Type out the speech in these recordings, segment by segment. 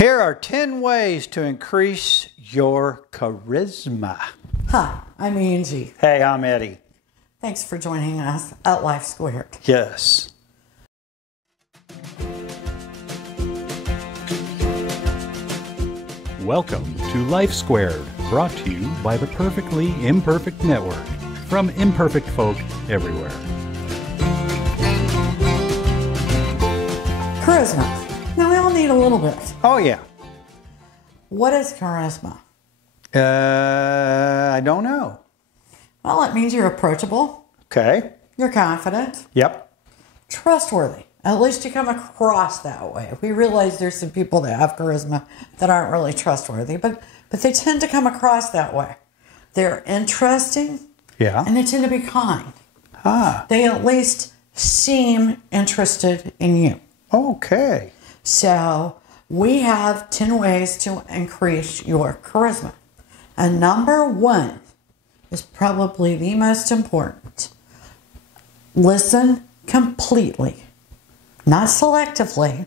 Here are 10 ways to increase your charisma. Hi, I'm Angie. Hey, I'm Eddie. Thanks for joining us at Life Squared. Yes. Welcome to Life Squared, brought to you by the Perfectly Imperfect Network, from imperfect folk everywhere. Charisma. Now, we all need a little bit. Oh, yeah. What is charisma? I don't know. Well, it means you're approachable, Okay. you're confident, Yep. trustworthy. At least you come across that way. We realize there's some people that have charisma that aren't really trustworthy, but they tend to come across that way. They're interesting, Yeah. and they tend to be kind. Ah. They at least seem interested in you. Okay. So we have 10 ways to increase your charisma. And number one is probably the most important. Listen completely, not selectively.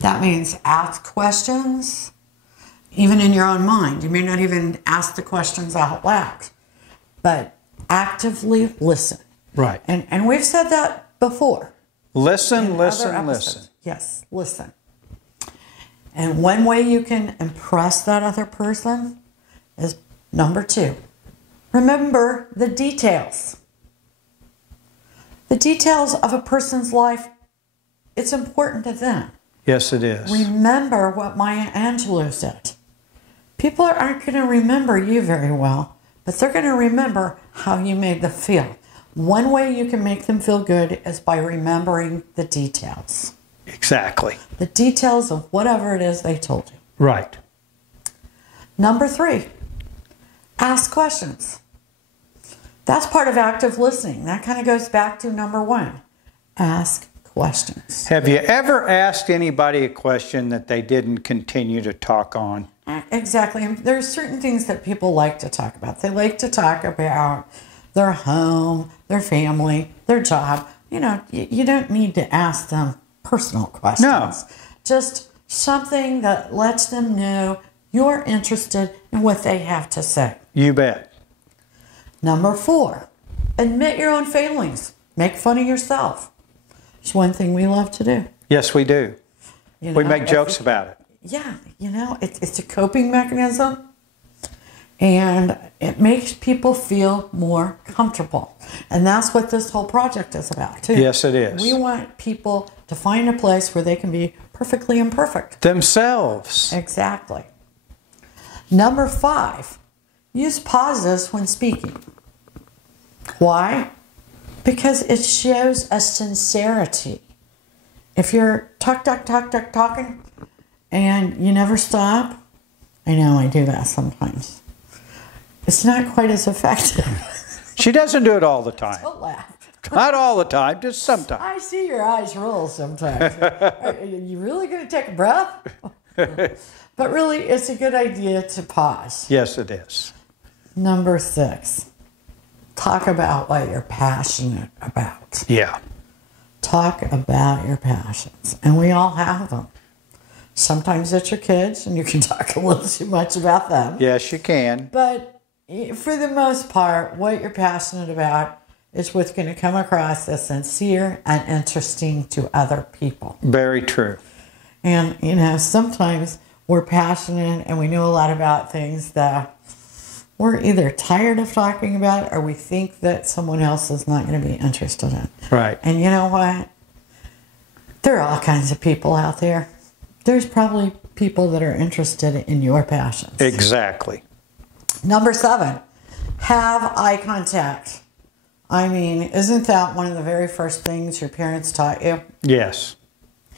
That means ask questions, even in your own mind. You may not even ask the questions out loud, but actively listen. Right. And we've said that before. Listen, in listen, other listen. episodes. Yes, listen. And one way you can impress that other person is number two. Remember the details. The details of a person's life, it's important to them. Yes, it is. Remember what Maya Angelou said. People aren't going to remember you very well, but they're going to remember how you made them feel. One way you can make them feel good is by remembering the details. Exactly. The details of whatever it is they told you. Right. Number three, ask questions. That's part of active listening. That kind of goes back to number one. Ask questions. Have you ever asked anybody a question that they didn't continue to talk on? Exactly. There's certain things that people like to talk about. They like to talk about their home, their family, their job. You know, you don't need to ask them personal questions. No. Just something that lets them know you're interested in what they have to say. You bet. Number four, admit your own failings. Make fun of yourself. It's one thing we love to do. Yes, we do. You We know, make jokes about it. Yeah, you know, it's a coping mechanism. And it makes people feel more comfortable. And that's what this whole project is about, too. Yes, it is. We want people to find a place where they can be perfectly imperfect. Themselves. Exactly. Number five, use pauses when speaking. Why? Because it shows a sincerity. If you're talking, and you never stop, I know I do that sometimes. It's not quite as effective. She doesn't do it all the time. Don't laugh. Not all the time, just sometimes. I see your eyes roll sometimes. Are you really going to take a breath? But really, it's a good idea to pause. Yes, it is. Number six, talk about what you're passionate about. Yeah. Talk about your passions. And we all have them. Sometimes it's your kids, and you can talk a little too much about them. Yes, you can. But for the most part, what you're passionate about is what's going to come across as sincere and interesting to other people. Very true. And, you know, sometimes we're passionate and we know a lot about things that we're either tired of talking about or we think that someone else is not going to be interested in. Right. And you know what? There are all kinds of people out there. There's probably people that are interested in your passions. Exactly. Number seven, have eye contact. I mean, isn't that one of the very first things your parents taught you? Yes.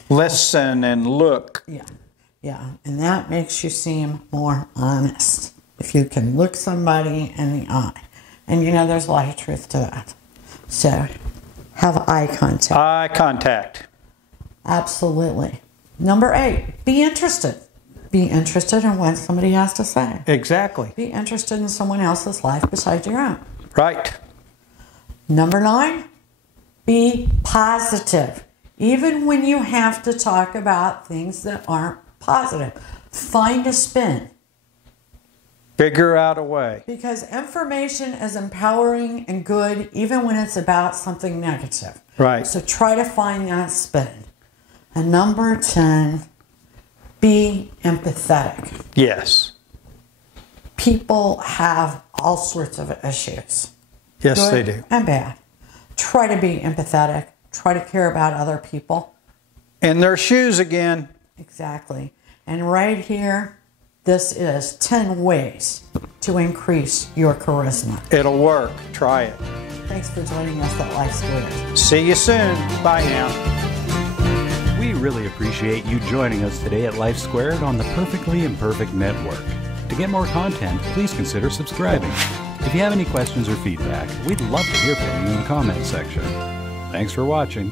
Listen and look. Yeah. And that makes you seem more honest. If you can look somebody in the eye. And you know, there's a lot of truth to that. So, have eye contact. Eye contact. Absolutely. Number eight, be interested. Be interested in what somebody has to say. Exactly. Be interested in someone else's life besides your own. Right. Number nine, be positive. Even when you have to talk about things that aren't positive. Find a spin. Figure out a way. Because information is empowering and good even when it's about something negative. Right. So try to find that spin. And number 10, be empathetic. Yes. People have all sorts of issues. Yes, good they do. And bad. Try to be empathetic. Try to care about other people. In their shoes again. Exactly. And right here, this is 10 ways to increase your charisma. It'll work. Try it. Thanks for joining us at Life Squared. See you soon. Bye now. We really appreciate you joining us today at Life Squared on the Perfectly Imperfect Network. To get more content, please consider subscribing. If you have any questions or feedback, we'd love to hear from you in the comments section. Thanks for watching.